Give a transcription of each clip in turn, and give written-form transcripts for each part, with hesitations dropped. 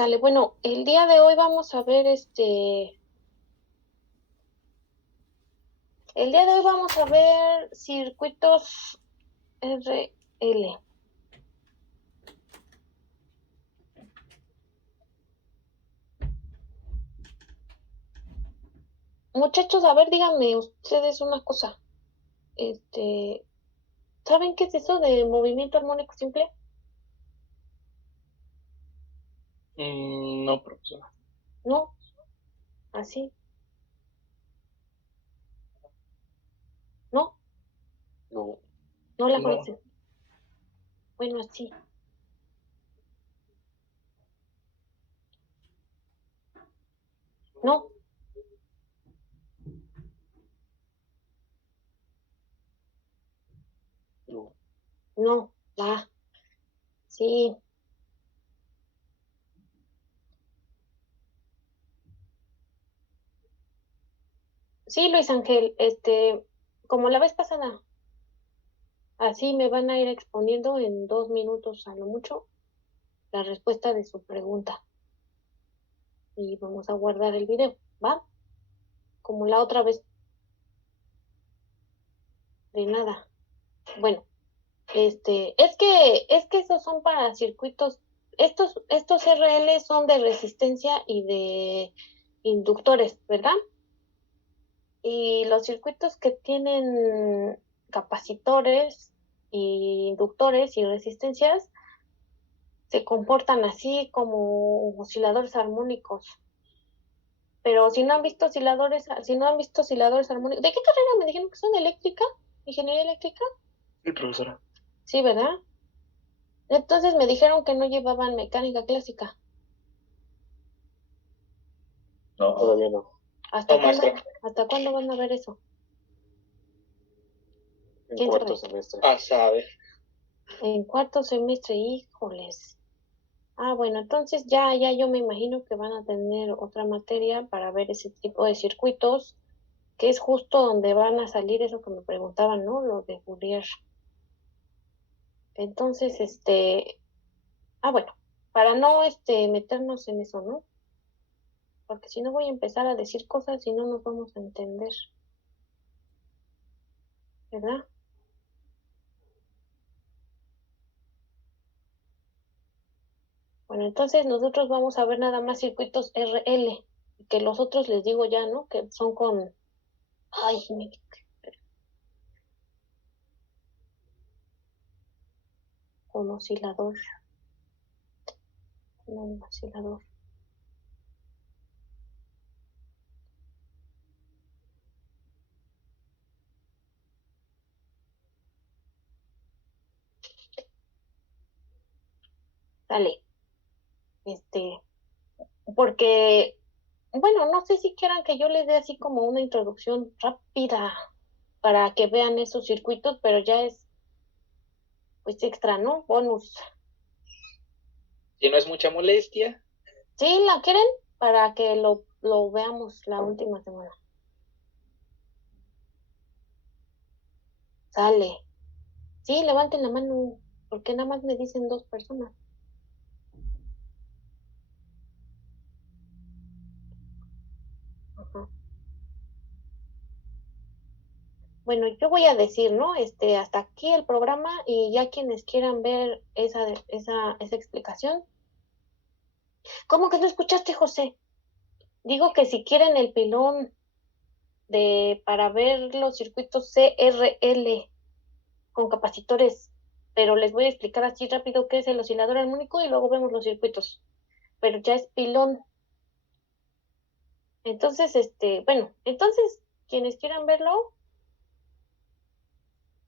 Sale, bueno, el día de hoy vamos a ver el día de hoy vamos a ver circuitos RL. Muchachos, a ver, díganme ustedes una cosa. ¿Saben qué es eso de movimiento armónico simple? No, profesora. ¿No? ¿Así? ¿No? No. ¿No la No. conocen? Bueno, así. ¿No? No. No. Va. Sí. Sí, Luis Ángel, como la vez pasada, así me van a ir exponiendo en 2 minutos a lo mucho la respuesta de su pregunta. Y vamos a guardar el video, ¿va? Como la otra vez. De nada. Bueno, es que esos son para circuitos, estos RL son de resistencia y de inductores, ¿verdad? Y los circuitos que tienen capacitores y inductores y resistencias se comportan así como osciladores armónicos. Pero si no han visto osciladores armónicos, ¿de qué carrera me dijeron que son? ¿Eléctrica? ¿Ingeniería eléctrica? Sí, profesora. Sí, ¿verdad? Entonces me dijeron que no llevaban mecánica clásica. No, todavía no. ¿Hasta No, cuándo? maestra. ¿Hasta cuándo van a ver eso? En ¿Quién cuarto sabe? semestre. Ah, sabe. En cuarto semestre, híjoles. Ah, bueno, entonces ya yo me imagino que van a tener otra materia para ver ese tipo de circuitos, que es justo donde van a salir eso que me preguntaban, ¿no? Lo de Fourier. Entonces, bueno, para no, meternos en eso, ¿no? Porque si no voy a empezar a decir cosas y no nos vamos a entender, ¿verdad? Bueno, entonces nosotros vamos a ver nada más circuitos RL, que los otros les digo ya, ¿no? Que son ay, con oscilador, no, un oscilador. Dale, este, porque, bueno, no sé si quieran que yo les dé así como una introducción rápida para que vean esos circuitos, pero ya es, pues, extra, ¿no? Bonus. Si no es mucha molestia. ¿Sí la quieren? Para que lo veamos la última semana. Sale. Sí, levanten la mano, porque nada más me dicen 2 personas. Ajá. Bueno, yo voy a decir, ¿no? Hasta aquí el programa y ya quienes quieran ver esa explicación. ¿Cómo que no escuchaste, José? Digo que si quieren el pilón para ver los circuitos CRL con capacitores, pero les voy a explicar así rápido qué es el oscilador armónico y luego vemos los circuitos. Pero ya es pilón. Entonces, bueno, entonces, quienes quieran verlo,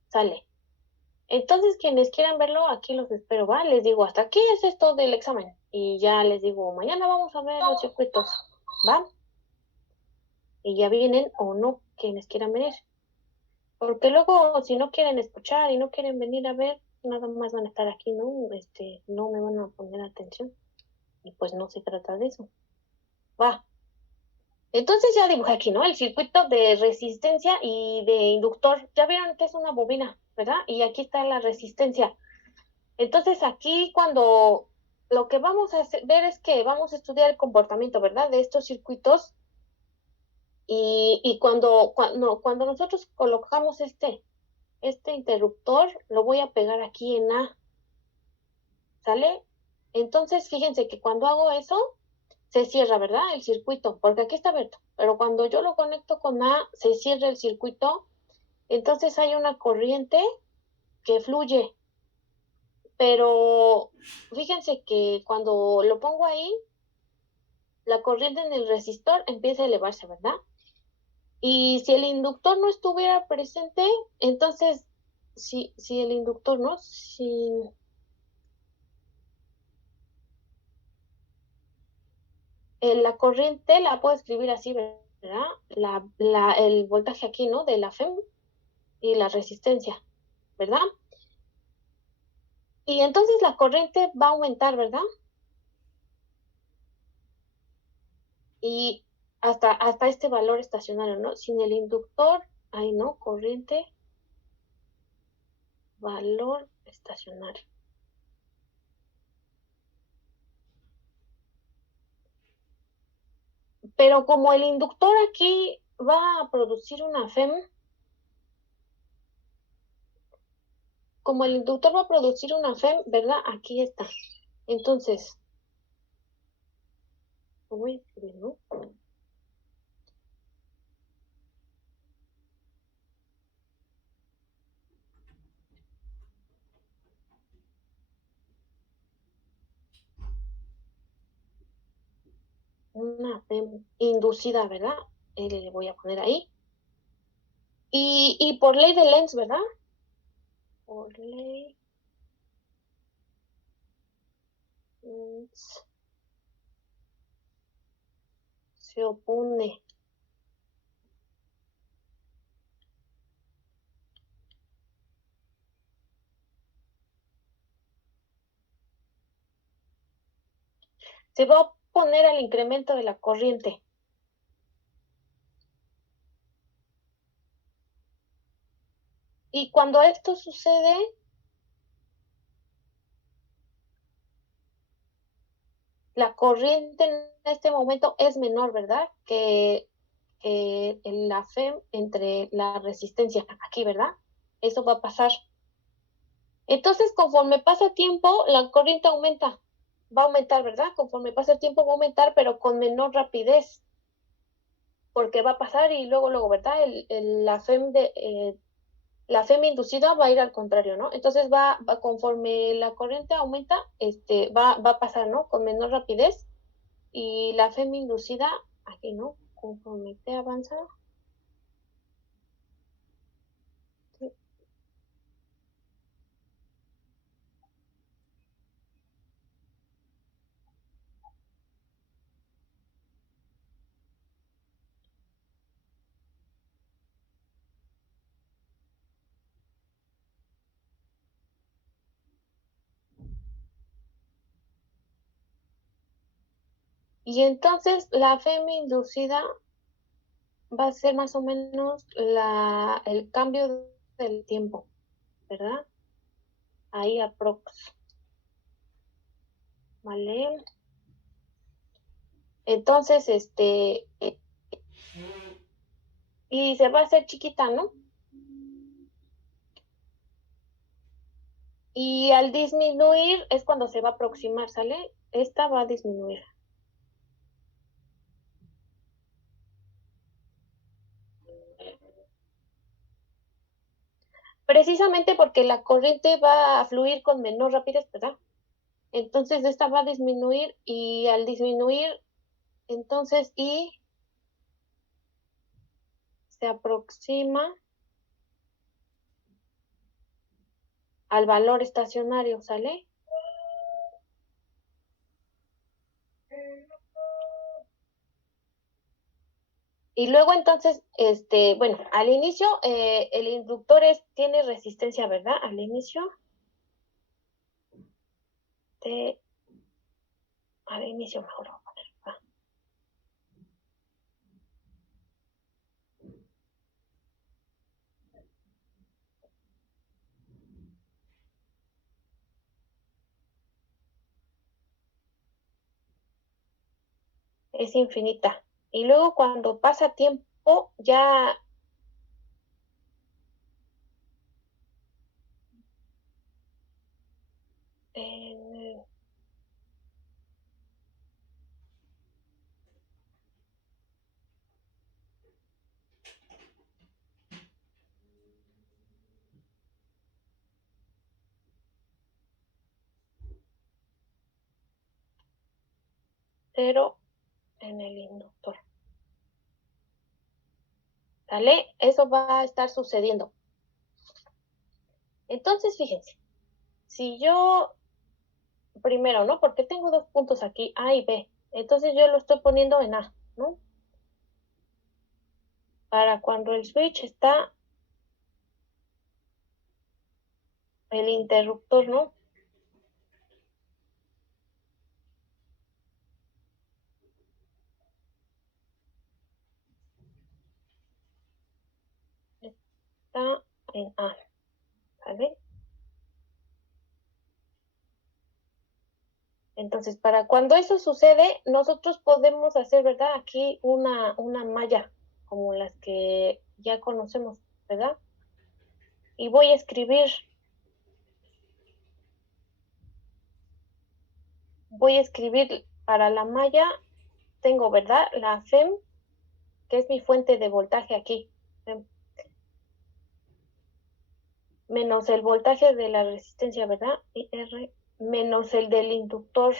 sale. Entonces, quienes quieran verlo, aquí los espero, ¿va? Les digo, hasta aquí es esto del examen. Y ya les digo, mañana vamos a ver los circuitos, ¿va? Y ya vienen o no quienes quieran venir. Porque luego, si no quieren escuchar y no quieren venir a ver, nada más van a estar aquí, ¿no? No me van a poner atención. Y pues no se trata de eso. Va. Entonces ya dibujé aquí, ¿no? El circuito de resistencia y de inductor. Ya vieron que es una bobina, ¿verdad? Y aquí está la resistencia. Entonces aquí cuando lo que vamos a ver es que vamos a estudiar el comportamiento, ¿verdad? De estos circuitos y cuando nosotros colocamos este interruptor, lo voy a pegar aquí en A, ¿sale? Entonces, fíjense que cuando hago eso, se cierra, ¿verdad? El circuito, porque aquí está abierto. Pero cuando yo lo conecto con A, se cierra el circuito. Entonces hay una corriente que fluye. Pero fíjense que cuando lo pongo ahí, la corriente en el resistor empieza a elevarse, ¿verdad? Y si el inductor no estuviera presente, entonces, si el inductor, ¿no? Si la corriente la puedo escribir así, ¿verdad? El voltaje aquí, ¿no? De la FEM y la resistencia, ¿verdad? Y entonces la corriente va a aumentar, ¿verdad? Y hasta este valor estacionario, ¿no? Sin el inductor, ahí no, corriente, valor estacionario. Pero como el inductor aquí va a producir una FEM, como el inductor va a producir una FEM, ¿verdad? Aquí está. Entonces, voy a escribir, ¿no? Una FEM inducida, ¿verdad? Le voy a poner ahí. Y por ley de Lenz, ¿verdad? Por ley Lenz se opone. Se va a oponer al incremento de la corriente. Y cuando esto sucede, la corriente en este momento es menor, ¿verdad? Que la FEM entre la resistencia aquí, ¿verdad? Eso va a pasar. Entonces, conforme pasa tiempo, la corriente aumenta. Va a aumentar, ¿verdad? Conforme pasa el tiempo va a aumentar, pero con menor rapidez. Porque va a pasar y luego, ¿verdad? La FEM inducida va a ir al contrario, ¿no? Entonces conforme la corriente aumenta, va a pasar, ¿no? Con menor rapidez y la FEM inducida, aquí, ¿no? Conforme te avanza. Sí. Y entonces la FEM inducida va a ser más o menos el cambio del tiempo, ¿verdad? Ahí aprox. ¿Vale? Entonces, y se va a hacer chiquita, ¿no? Y al disminuir es cuando se va a aproximar, ¿sale? Esta va a disminuir. Precisamente porque la corriente va a fluir con menor rapidez, ¿verdad? Entonces esta va a disminuir y al disminuir, entonces I se aproxima al valor estacionario, ¿sale? Y luego entonces, bueno, al inicio el inductor tiene resistencia, ¿verdad? Al inicio, de, al inicio mejor lo voy a poner, ¿va? es infinita. Y luego cuando pasa tiempo, ya cero en el inductor. ¿Sale? Eso va a estar sucediendo. Entonces, fíjense, si yo, primero, ¿no? Porque tengo dos puntos aquí, A y B. Entonces yo lo estoy poniendo en A, ¿no? Para cuando el switch está, el interruptor, ¿no? Está en A, ¿vale? Entonces, para cuando eso sucede, nosotros podemos hacer, ¿verdad? Aquí una malla, como las que ya conocemos, ¿verdad? Y voy a escribir para la malla, tengo, ¿verdad? La FEM, que es mi fuente de voltaje aquí, menos el voltaje de la resistencia, ¿verdad? Y R menos el del inductor,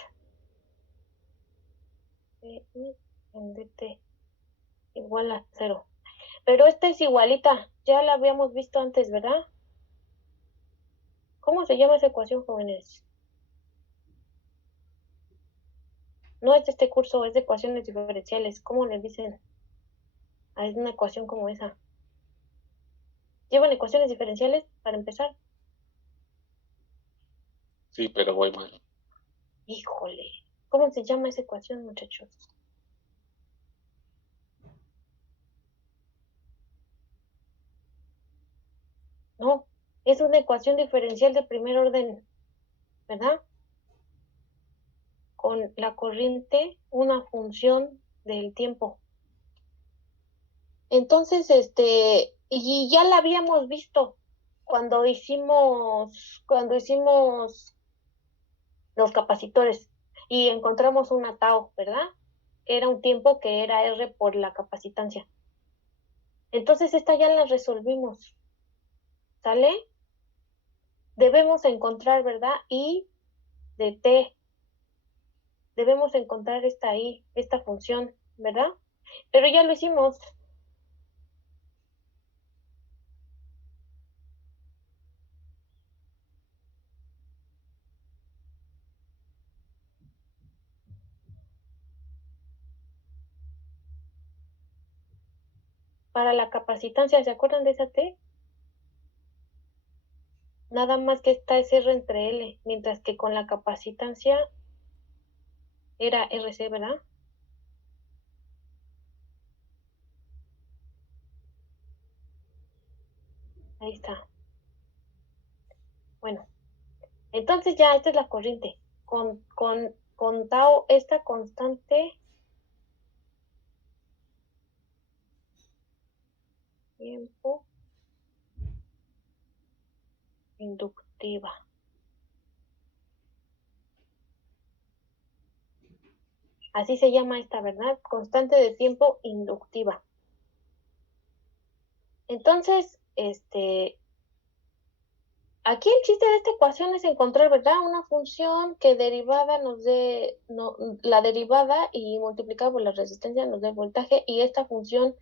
en DT, igual a 0. Pero esta es igualita, ya la habíamos visto antes, ¿verdad? ¿Cómo se llama esa ecuación, jóvenes? No es de este curso, es de ecuaciones diferenciales. ¿Cómo les dicen? Ah, es una ecuación como esa. ¿Llevan ecuaciones diferenciales para empezar? Sí, pero voy mal. Híjole. ¿Cómo se llama esa ecuación, muchachos? No, es una ecuación diferencial de primer orden, ¿verdad? Con la corriente, una función del tiempo. Entonces, y ya la habíamos visto cuando hicimos los capacitores y encontramos una tau, ¿verdad? Era un tiempo que era R por la capacitancia. Entonces esta ya la resolvimos, ¿sale? Debemos encontrar, ¿verdad? I de T. Debemos encontrar esta función, ¿verdad? Pero ya lo hicimos. Para la capacitancia, ¿se acuerdan de esa T? Nada más que esta es R entre L, mientras que con la capacitancia era RC, ¿verdad? Ahí está. Bueno, entonces ya esta es la corriente. Con tau, esta constante, tiempo, inductiva. Así se llama esta, ¿verdad? Constante de tiempo inductiva. Entonces, aquí el chiste de esta ecuación es encontrar, ¿verdad? Una función que derivada nos dé, la derivada y multiplicada por la resistencia nos dé voltaje, y esta función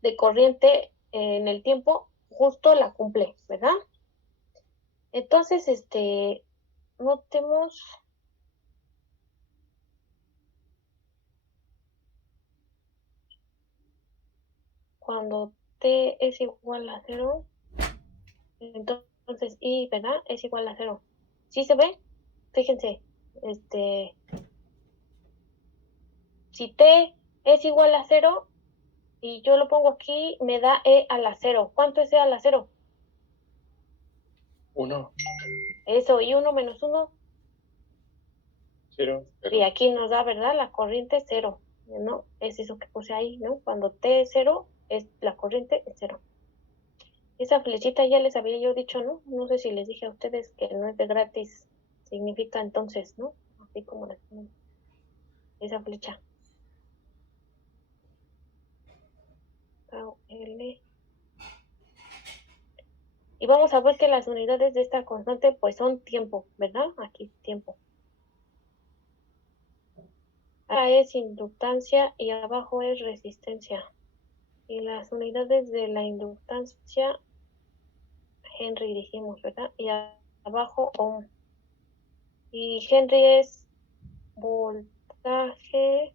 de corriente en el tiempo justo la cumple, ¿verdad? Entonces, notemos cuando t es igual a 0, entonces I, ¿verdad? Es igual a 0. ¿Sí se ve? Fíjense, si t es igual a 0 y yo lo pongo aquí, me da E a la 0. ¿Cuánto es E a la 0? 1. Eso, y 1 menos 1. 0. Y aquí nos da, ¿verdad? La corriente 0. ¿no? Es eso que puse ahí, ¿no? Cuando T es 0, es la corriente es 0. Esa flechita ya les había yo dicho, ¿no? No sé si les dije a ustedes que no es de gratis, significa entonces, ¿no? Así como esa flecha. L. Y vamos a ver que las unidades de esta constante pues son tiempo, ¿verdad? Aquí tiempo. Acá es inductancia y abajo es resistencia. Y las unidades de la inductancia, Henry dijimos, ¿verdad? Y abajo ohm. Y Henry es voltaje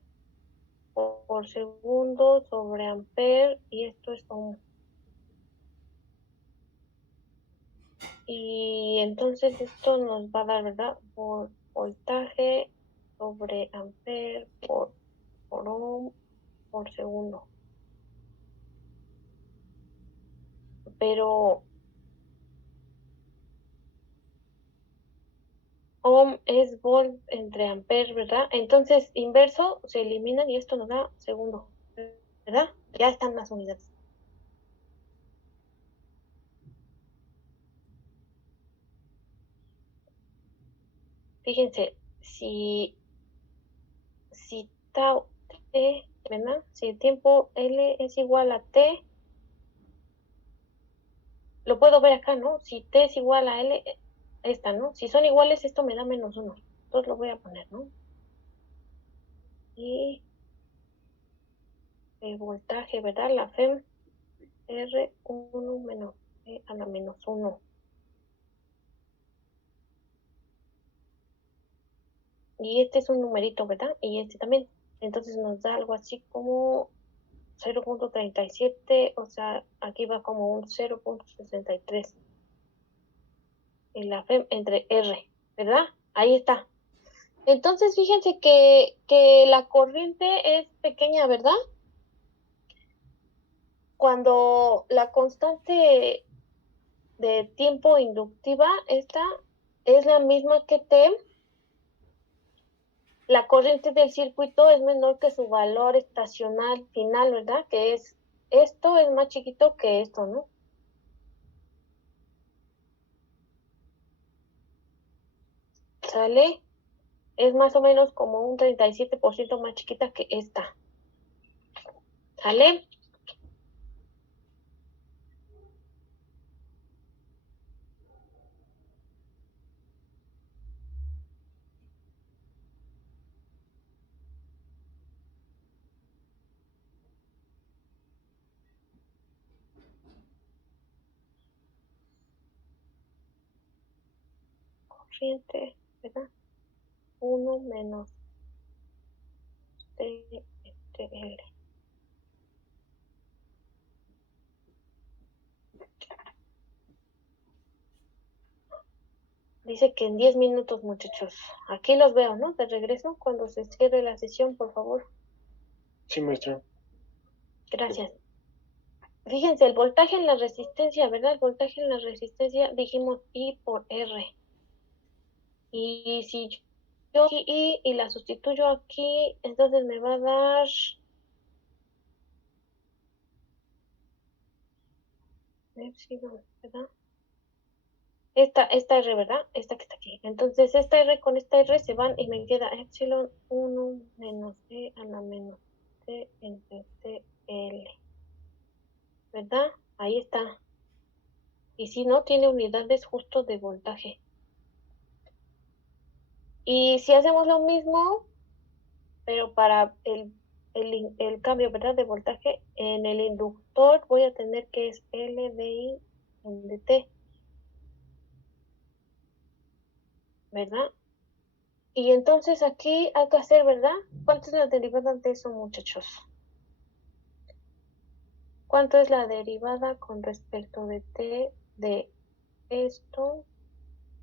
por segundo sobre ampere y esto es ohm. Y entonces esto nos va a dar, ¿verdad? Por voltaje sobre ampere por ohm por segundo. Pero ohm es volt entre ampere, ¿verdad? Entonces inverso se eliminan y esto nos da segundo, ¿verdad? Ya están las unidades. Fíjense, si tau t, ¿verdad? Si el tiempo L es igual a t, lo puedo ver acá, ¿no? Si t es igual a L, esta, ¿no? Si son iguales, esto me da -1. Entonces lo voy a poner, ¿no? Y el voltaje, ¿verdad? La FEM R1 menos E a la -1. Y este es un numerito, ¿verdad? Y este también. Entonces nos da algo así como 0.37, o sea, aquí va como un 0.63. En la FEM entre R, ¿verdad? Ahí está. Entonces, fíjense que la corriente es pequeña, ¿verdad? Cuando la constante de tiempo inductiva, esta es la misma que T, la corriente del circuito es menor que su valor estacional final, ¿verdad? Que es, esto es más chiquito que esto, ¿no? ¿Sale? Es más o menos como un 37% más chiquita que esta. ¿Sale? Corriente, ¿verdad? 1 menos TL. Dice que en 10 minutos, muchachos. Aquí los veo, ¿no? De regreso, cuando se cierre la sesión, por favor. Sí, maestra. Gracias. Fíjense, el voltaje en la resistencia, ¿verdad? El voltaje en la resistencia, dijimos I por R. Y si yo aquí I y la sustituyo aquí, entonces me va a dar... ¿verdad? Esta R, ¿verdad? Esta que está aquí. Entonces, esta R con esta R se van y me queda epsilon 1 menos E a la menos T entre TL. ¿Verdad? Ahí está. Y si no, tiene unidades justo de voltaje. Y si hacemos lo mismo, pero para el cambio, ¿verdad? De voltaje, en el inductor voy a tener que es L de I en dt, ¿verdad? Y entonces aquí hay que hacer, ¿verdad? ¿Cuánto es la derivada de eso, muchachos? ¿Cuánto es la derivada con respecto de t de esto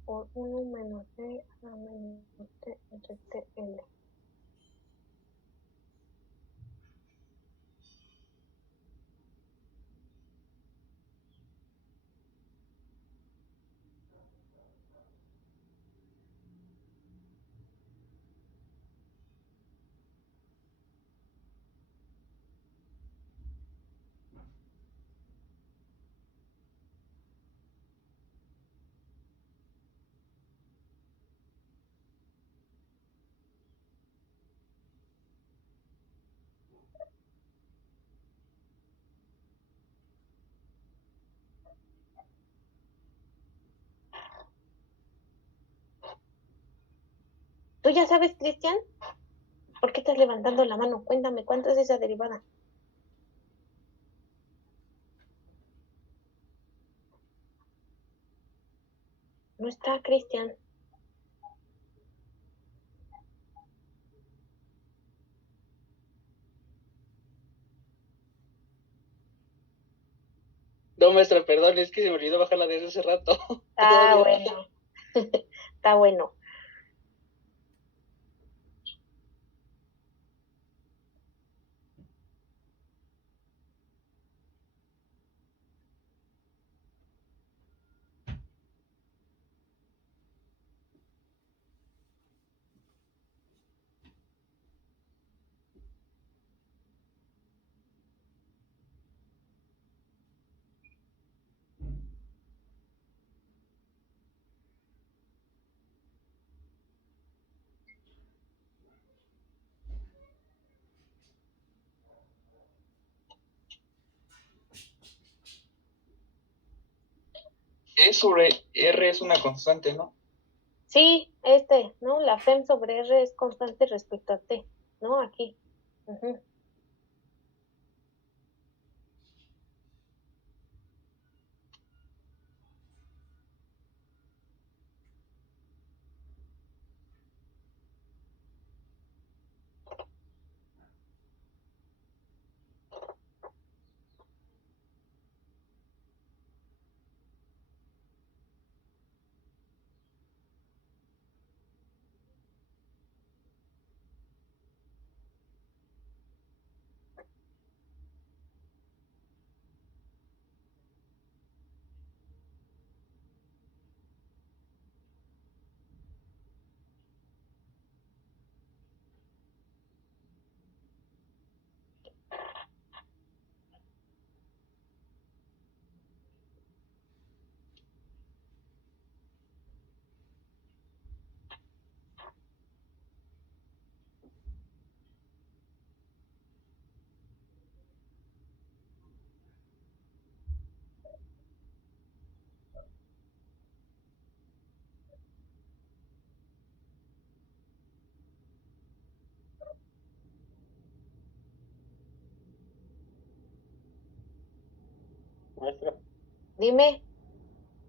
por 1 menos d a la menos t entre tl? ¿Tú ya sabes, Cristian? ¿Por qué estás levantando la mano? Cuéntame, ¿cuánto es esa derivada? No está, Cristian. No, maestra, perdón, es que se me olvidó bajarla desde hace rato. Ah, bueno. Está bueno. E sobre R es una constante, ¿no? Sí, ¿no? La FEM sobre R es constante respecto a T, ¿no? Aquí. Ujú. Maestra, Dime.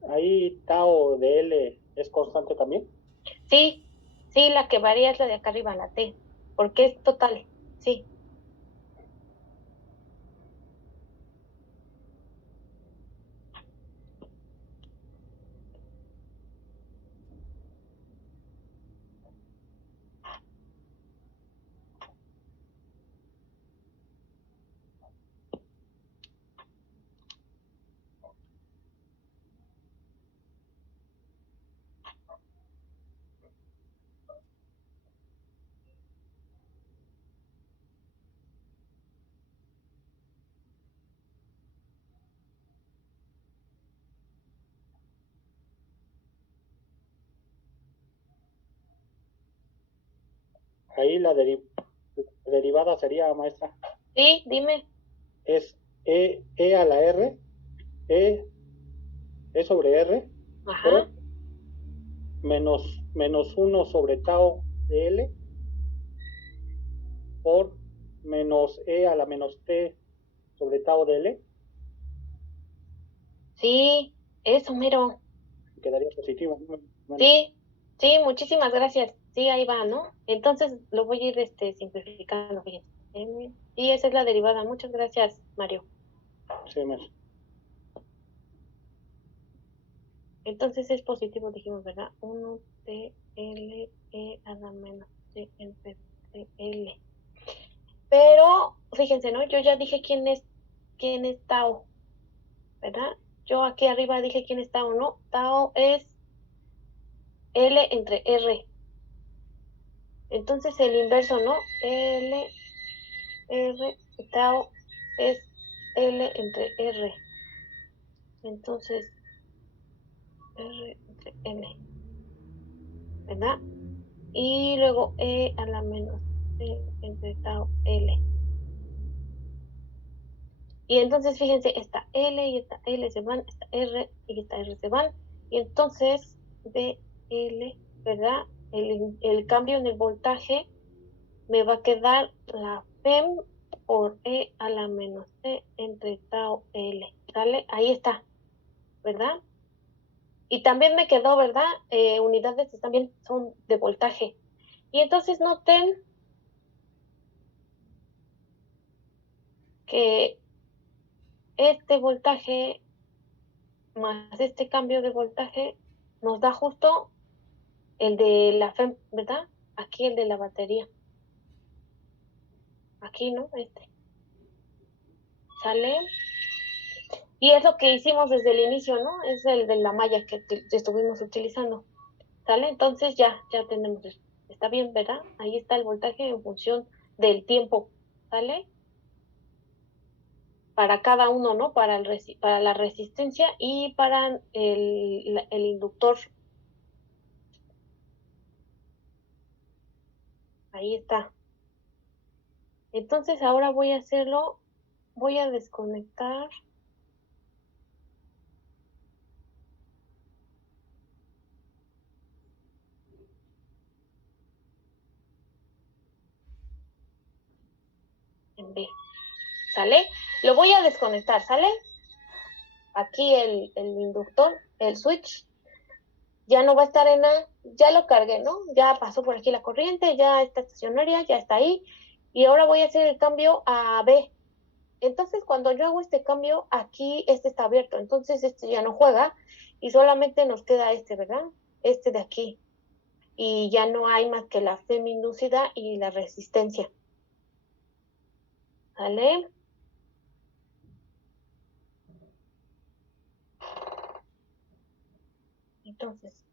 ¿ahí tau de L es constante también? Sí, sí, la que varía es la de acá arriba, la T, porque es total. Sí. Ahí la derivada sería, maestra, Sí, dime. es E a la R, E, E sobre R, Ajá. por menos 1 sobre tau de L, por menos E a la menos T sobre tau de L, Sí, eso, mero. quedaría positivo. Sí, sí, muchísimas gracias. Sí, ahí va, ¿no? Entonces lo voy a ir simplificando, fíjense. Sí, esa es la derivada. Muchas gracias, Mario. Sí, maestra. Entonces es positivo, dijimos, ¿verdad? 1 TL E a la menos T entre TL. Pero, fíjense, ¿no? Yo ya dije quién es Tao, ¿verdad? Yo aquí arriba dije quién es Tao, ¿no? Tao es L entre R. Entonces el inverso, ¿no? L, R, y Tao es L entre R. Entonces, R entre L, ¿verdad? Y luego E a la menos T entre Tao L. Y entonces, fíjense, esta L y esta L se van, esta R y esta R se van. Y entonces, BL, ¿verdad? el cambio en el voltaje, me va a quedar la FEM por E a la menos C entre tau L. ¿Sale? Ahí está, ¿verdad? Y también me quedó, ¿verdad? Unidades también son de voltaje. Y entonces noten que este voltaje más este cambio de voltaje nos da justo el de la FEM, ¿verdad? Aquí el de la batería. Aquí, ¿no? Este. ¿Sale? Y es lo que hicimos desde el inicio, ¿no? Es el de la malla que estuvimos utilizando. ¿Sale? Entonces ya tenemos eso. Está bien, ¿verdad? Ahí está el voltaje en función del tiempo. ¿Sale? Para cada uno, ¿no? Para la resistencia y para el inductor. Ahí está. Entonces ahora voy a hacerlo, voy a desconectar. En B. ¿Sale? Lo voy a desconectar, ¿sale? Aquí el inductor, el switch, ya no va a estar en A, ya lo cargué, ¿no? Ya pasó por aquí la corriente, ya está estacionaria, ya está ahí. Y ahora voy a hacer el cambio a B. Entonces, cuando yo hago este cambio, aquí este está abierto. Entonces, este ya no juega y solamente nos queda este, ¿verdad? Este de aquí. Y ya no hay más que la FEM inducida y la resistencia. ¿Vale? Entonces,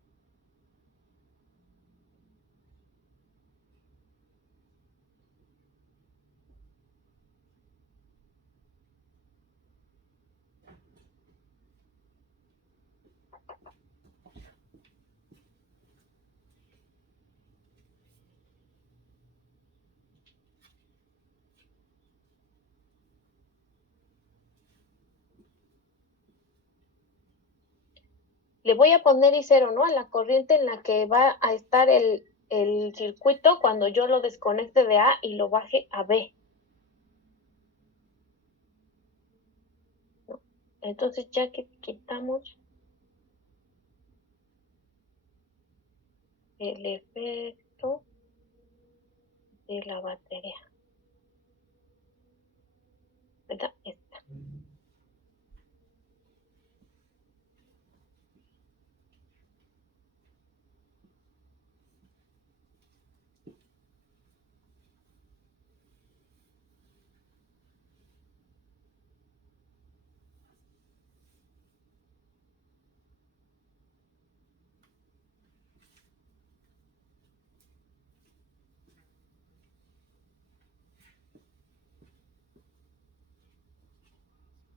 le voy a poner I0, ¿no? A la corriente en la que va a estar el circuito cuando yo lo desconecte de A y lo baje a B. ¿No? Entonces, ya que quitamos el efecto de la batería, ¿verdad?